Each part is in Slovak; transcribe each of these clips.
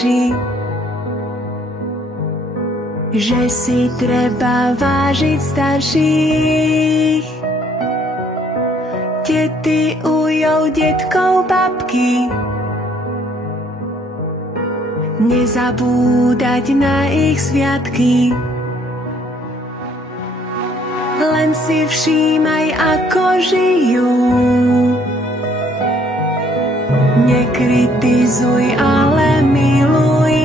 starší, že si treba vážiť starších. Tety, ujov, detkov, babky, nezabúdať na ich sviatky. Len si všímaj, ako žijú. Nekritizuj, ale miluj.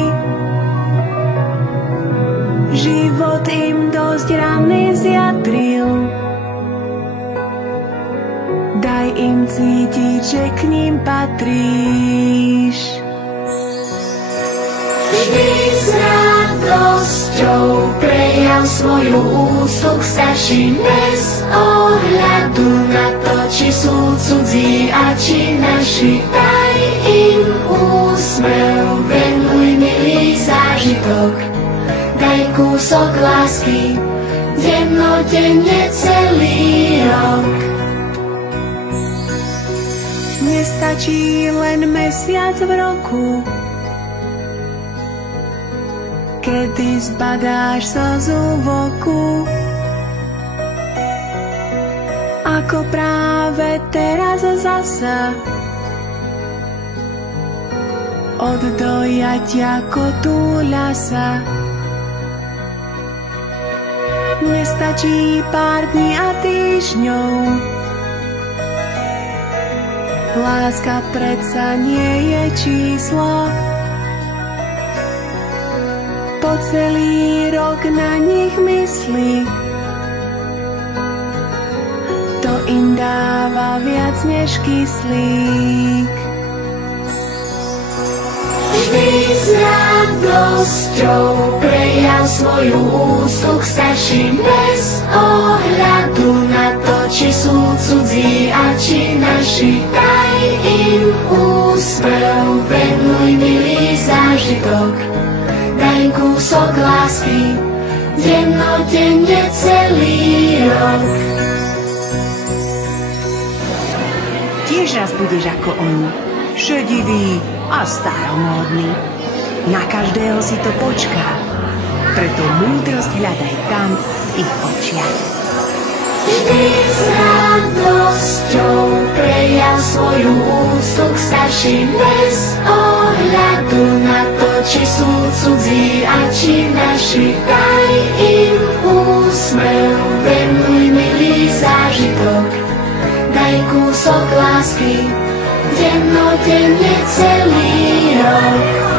Život im dosť rany zjadril. Daj im cítiť, že k ním patríš. Vždy s radosťou prejav svoju úctu k starším bez ohľadu na to, či sú cudzí a či naši. Daj im úsmev, venuj milý zážitok, daj kúsok lásky, dennodenne celý rok. Nestačí len mesiac v roku, kedy zbadáš slzu v oku. Ako práve teraz zasa od dojatia kotúľa sa. Nestačí pár dní a týždňov, láska predsa nie je číslo. Po celý rok na nich myslí, to im dáva viac než kyslík. Vždy s radosťou prejav svoju úctu k starším bez ohľadu na to, či sú cudzí a či naši. Daj im úsmev, venuj milý zážitok, daj kúsok lásky, dennodenne celý rok. Tiež raz budeš ako oni, šedivý a staromódny. Na každého si to počká, preto múdrosť hľadaj tam v ich očiach. Vždy s radosťou prejav svoju úctu k starším bez ohľadu na to, či sú cudzí a či naši. Daj im úsmev, venuj milý zážitok, daj kúsok lásky, dennodenne celý rok.